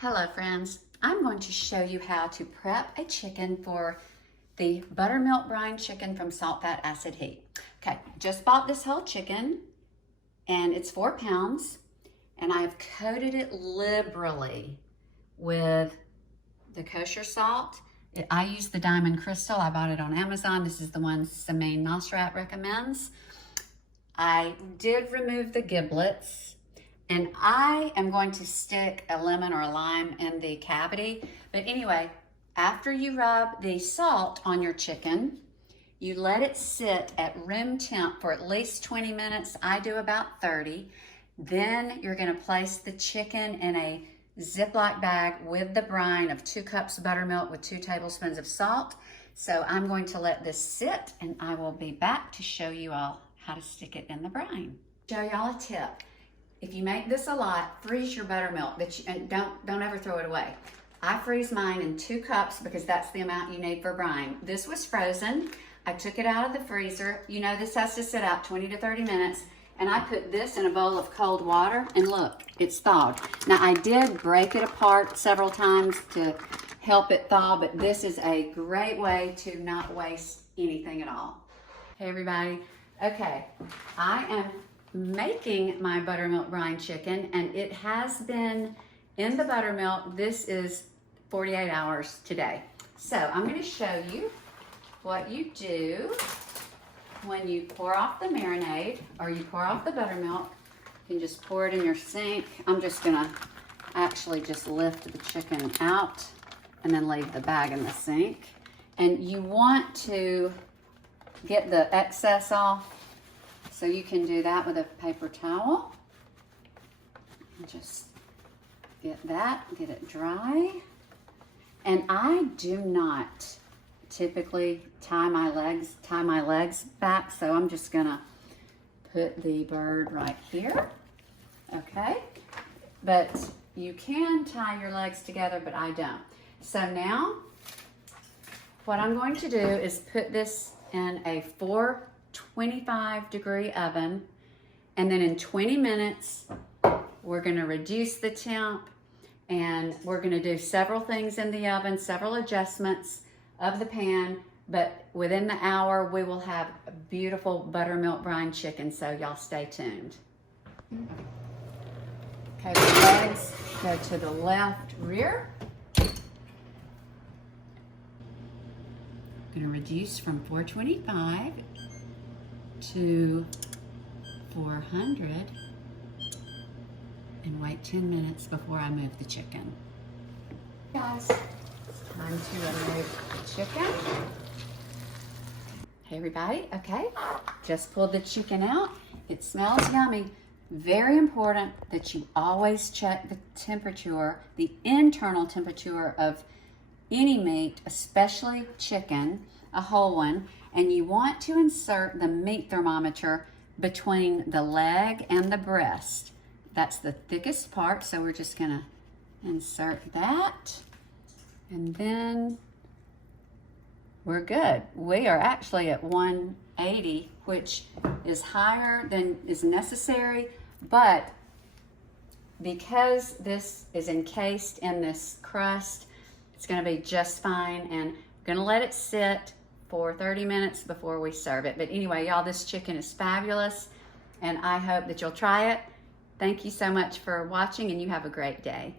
Hello friends, I'm going to show you how to prep a chicken for the buttermilk brine chicken from Salt, Fat, Acid, Heat. Okay, just bought this whole chicken and it's 4 pounds and I have coated it liberally with the kosher salt. I use the Diamond Crystal. I bought it on Amazon. This is the one Samin Nosrat recommends. I did remove the giblets. And I am going to stick a lemon or a lime in the cavity. But anyway, after you rub the salt on your chicken, you let it sit at room temp for at least 20 minutes. I do about 30. Then you're gonna place the chicken in a Ziploc bag with the brine of 2 cups of buttermilk with 2 tablespoons of salt. So I'm going to let this sit and I will be back to show you all how to stick it in the brine. Show y'all a tip. If you make this a lot, freeze your buttermilk, and don't ever throw it away. I freeze mine in 2 cups because that's the amount you need for brine. This was frozen. I took it out of the freezer. You know this has to sit out 20 to 30 minutes. And I put this in a bowl of cold water and look, it's thawed. Now I did break it apart several times to help it thaw, but this is a great way to not waste anything at all. Hey everybody, okay, I am making my buttermilk brine chicken and it has been in the buttermilk. This is 48 hours today. So I'm going to show you what you do when you pour off the marinade or you pour off the buttermilk. You can just pour it in your sink. I'm just going to actually just lift the chicken out and then leave the bag in the sink. And you want to get the excess off. So you can do that with a paper towel. Just get it dry. And I do not typically tie my legs back, so I'm just gonna put the bird right here, okay? But you can tie your legs together, but I don't. So now, what I'm going to do is put this in a 425-degree oven, and then in 20 minutes we're going to reduce the temp and we're going to do several things in the oven, several adjustments of the pan, but within the hour we will have a beautiful buttermilk brine chicken, so y'all stay tuned. Okay, the legs go to the left rear. I'm going to reduce from 425 to 400 and wait 10 minutes before I move the chicken. Guys, it's time to remove the chicken. Hey everybody, okay, just pulled the chicken out. It smells yummy. Very important that you always check the temperature, the internal temperature of any meat, especially chicken, a whole one, and you want to insert the meat thermometer between the leg and the breast. That's the thickest part, so we're just gonna insert that, and then we're good. We are actually at 180, which is higher than is necessary, but because this is encased in this crust, it's gonna be just fine, and I'm gonna let it sit for 30 minutes before we serve it. But anyway, y'all, this chicken is fabulous, and I hope that you'll try it. Thank you so much for watching, and you have a great day.